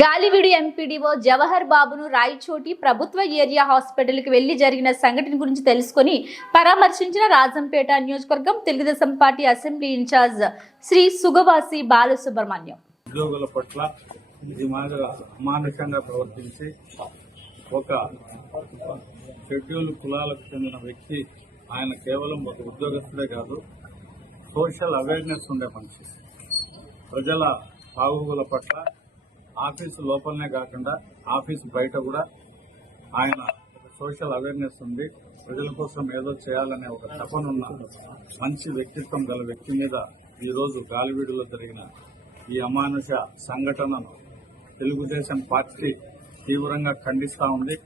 Galiveedu MPDO Jawahar బాబును రాయచోటి ప్రభుత్వ area హాస్పిటల్కి వెళ్ళి జరిగిన సంఘటన గురించి తెలుసుకుని పరామర్శించిన రాజంపేట నియోజకవర్గం Telugu Desam party assembly in charge Shri Sugavasi Balasubrahmanyam. ఉద్యోగుల పట్ల ఇది మాదిరి అమానుషంగా ప్రవర్తించి ఒక షెడ్యూల్ కులాలకు చెందిన వ్యక్తి ఆయన కేవలం ఒక ఉద్యోగస్తుడే కాదు సోషల్ అవేర్నెస్ ఉండే మనిషి. ప్రజల బాగోగుల పట్ల ఆఫీసు లోపలనే కాకుండా ఆఫీసు బయట కూడా ఆయన సోషల్ అవేర్నెస్ ఉంది. ప్రజల కోసం ఏదో చేయాలనే ఒక తపనున్న మంచి వ్యక్తిత్వం గల వ్యక్తి మీద ఈరోజు గాలివీడులో జరిగిన ఈ అమానుష సంఘటనను తెలుగుదేశం పార్టీ తీవ్రంగా ఖండిస్తా ఉంది.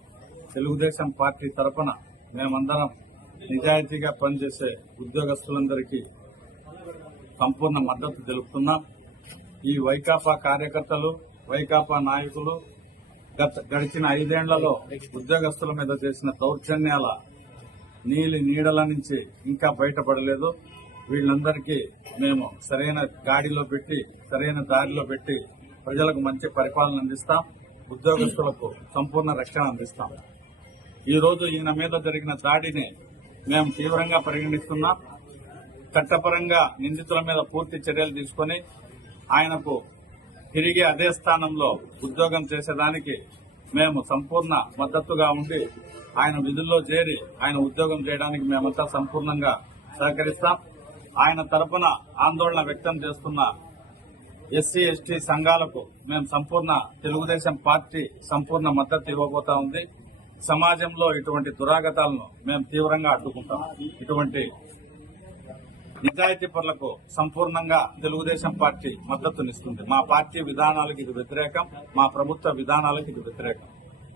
తెలుగుదేశం పార్టీ తరఫున మేమందరం నిజాయితీగా పనిచేసే ఉద్యోగస్తులందరికీ సంపూర్ణ మద్దతు తెలుపుతున్నాం. ఈ వైకాపా కార్యకర్తలు వైకాపా నాయకులు గత గడిచిన ఐదేళ్ళలో ఉద్యోగస్తుల మీద చేసిన దౌర్జన్యాల నీలి నీడల నుంచి ఇంకా బయటపడలేదు. వీళ్ళందరికీ మేము సరైన గాడిలో పెట్టి సరైన దారిలో పెట్టి ప్రజలకు మంచి పరిపాలన అందిస్తాం. ఉద్యోగస్తులకు సంపూర్ణ రక్షణ అందిస్తాం. ఈరోజు ఈయన మీద జరిగిన దాడిని మేము తీవ్రంగా పరిగణిస్తున్నాం. చట్టపరంగా నిందితుల మీద పూర్తి చర్యలు తీసుకొని ఆయనకు తిరిగి అదే స్థానంలో ఉద్యోగం చేసేదానికి మేము సంపూర్ణ మద్దతుగా ఉండి ఆయన విధుల్లో చేరి ఆయన ఉద్యోగం చేయడానికి మేమంతా సంపూర్ణంగా సహకరిస్తాం. ఆయన తరపున ఆందోళన వ్యక్తం చేస్తున్న ఎస్సీ ఎస్టీ సంఘాలకు మేము సంపూర్ణ తెలుగుదేశం పార్టీ సంపూర్ణ మద్దతు ఇవ్వబోతా ఉంది. సమాజంలో ఇటువంటి దురాగతాలను మేము తీవ్రంగా అడ్డుకుంటాం. ఇటువంటి నిజాయితీ పనులకు సంపూర్ణంగా తెలుగుదేశం పార్టీ మద్దతునిస్తుంది. మా పార్టీ విధానాలకు ఇది వ్యతిరేకం మా ప్రభుత్వ విధానాలకు ఇది వ్యతిరేకం.